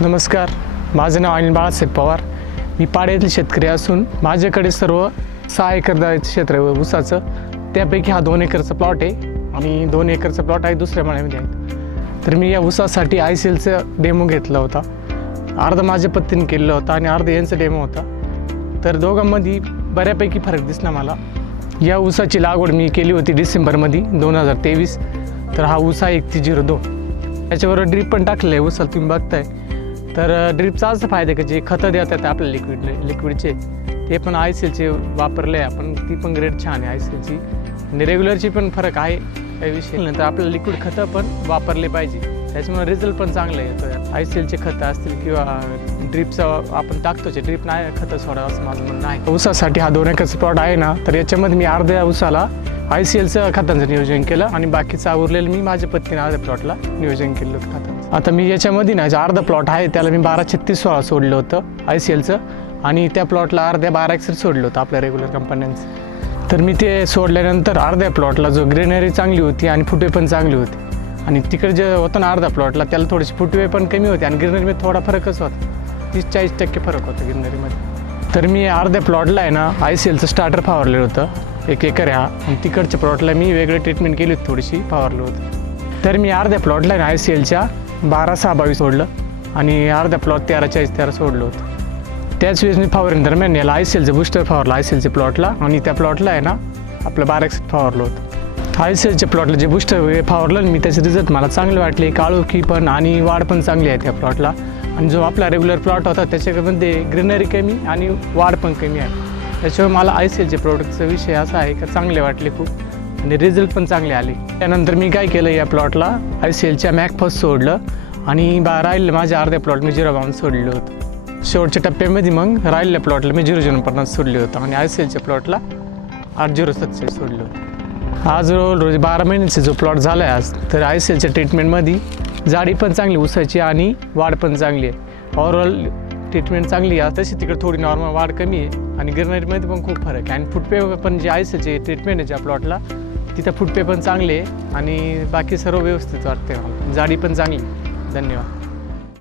नमस्कार. माझं नाव अनिल बाळासाहेब पवार. मी पाड्यातील शेतकरी असून माझ्याकडे सर्व सहा एकर दायचं क्षेत्र आहे ऊसाचं. त्यापैकी हा दोन एकरचा प्लॉट आहे आणि दोन एकरचा प्लॉट आहे दुसऱ्या माळ्यामध्ये आहे. तर मी या ऊसासाठी आय सी एलचं डेमो घेतला होता. अर्धा माझ्या पत्तीने केलेला होता आणि अर्धा यांचा डेमो होता. तर दोघांमध्ये बऱ्यापैकी फरक दिसला मला. या ऊसाची लागवड मी केली होती डिसेंबरमध्ये दोन हजार तेवीस. तर हा ऊस आहे एकतीस झिरो दोन. त्याच्याबरोबर ड्रीप पण टाकलं आहे ऊसाला तुम्ही बघताय. तर ड्रीपचा असा फायदा की जे खतं देतात आपल्या लिक्विड लिक्विडचे ते पण आय सी एलचे वापरले आहे आपण. ती पण ग्रेड छान आहे आय सी एलची आणि रेग्युलरची पण फरक आहे. काही विषय नाही. नंतर आपल्याला लिक्विड खतं पण वापरले पाहिजे. त्याच्यामुळे रिझल्ट पण चांगले येतो आय सी एलचे खतं असतील किंवा ड्रीपचं आपण टाकतोच ड्रीप नाही खतं सोडा असं माझं म्हणणं आहे. ऊसासाठी हा दोन एकच प्लॉट आहे ना तर याच्यामध्ये मी अर्ध्या ऊसाला आय सी एलचं खतांचं नियोजन केलं आणि बाकीचं उरलेलं मी माझ्या पत्नीने अर्ध्या प्लॉटला नियोजन केलं खतं खतांचं. आता मी याच्यामध्ये ना जे अर्धा प्लॉट आहे त्याला मी बारा छत्तीस सोळा सोडलं होतं आय सी एलचं आणि त्या प्लॉटला अर्ध्या बारा एक्सर सोडलं होतं आपल्या रेग्युलर कंपन्यांचं तर मी ते सोडल्यानंतर अर्ध्या प्लॉटला जो ग्रीनरी चांगली होती आणि फुटवे पण चांगली होती. आणि तिकडे जे होतं ना अर्धा प्लॉटला त्याला थोडेसे फुटवे पण कमी होते आणि ग्रीनरीमध्ये थोडा फरकच होता. तीस चाळीस टक्के फरक होता ग्रीनरीमध्ये तर मी अर्ध्या प्लॉटला आहे ना आय सी एलचं स्टार्टर फावरलेलं होतं एक एकर ह्या हा. आणि तिकडच्या प्लॉटला मी वेगळी ट्रीटमेंट केली होती थोडीशी फावरलं होतं. तर मी अर्ध्या प्लॉटला आहे ना आय सी एलच्या बारा सहा बावीस सोडलं आणि अर्ध्या प्लॉट तेरा चाळीस तेरा सोडलं होतं. त्याच वेळेस मी फवारणी दरम्यान याला आय सी एलचं बुस्टर फवारलं आय सी एलच्या प्लॉटला आणि त्या प्लॉटला आहे ना आपलं बारा एक्स फवारलं होतं आय सी एलच्या प्लॉटला जे बुस्टर फवारलं मी त्याचे रिझल्ट मला चांगले वाटले. काळोखी पण आणि वाढ पण चांगली आहे त्या प्लॉटला आणि जो आपला रेग्युलर प्लॉट होता त्याच्यामध्ये ग्रीनरी कमी आणि वाढ पण कमी आहे. त्याच्यामुळे मला आय सी एलचे प्रोडक्टचा विषय असा आहे का चांगले वाटले खूप. आणि रिझल्ट पण चांगले आले. त्यानंतर मी काय केलं या प्लॉटला आय सी एलच्या मॅक फर्स्ट सोडलं आणि बा राहिलेलं माझ्या अर्ध्या प्लॉट मी झिरो बाउंड सोडलं होतं. शेवटच्या टप्प्यामध्ये मग राहिलेल्या प्लॉटला मी झिरो झिरो पन्नास सोडले होतं आणि आय सी एलच्या प्लॉटला आठ झिरो सत्तेचाळीस सोडलं होतं. आज रोज रोज बारा महिन्याचा जो प्लॉट झाला आहे आज तर आय सी एलच्या ट्रीटमेंटमध्ये जाडी पण चांगली उसाची आणि वाढ पण चांगली आहे. ओव्हरऑल ट्रीटमेंट चांगली आहे. तशी तिकडे थोडी नॉर्मल वाढ कमी आहे आणि गिरणारीमध्ये पण खूप फरक आहे. आणि फुटपे पण जे आय सी एलचे ट्रीटमेंट आहे ज्या प्लॉटला तिथं फुटपे पण चांगले आणि बाकी सर्व व्यवस्थित वाटते मला जाडी पण चांगली आहे. धन्यवाद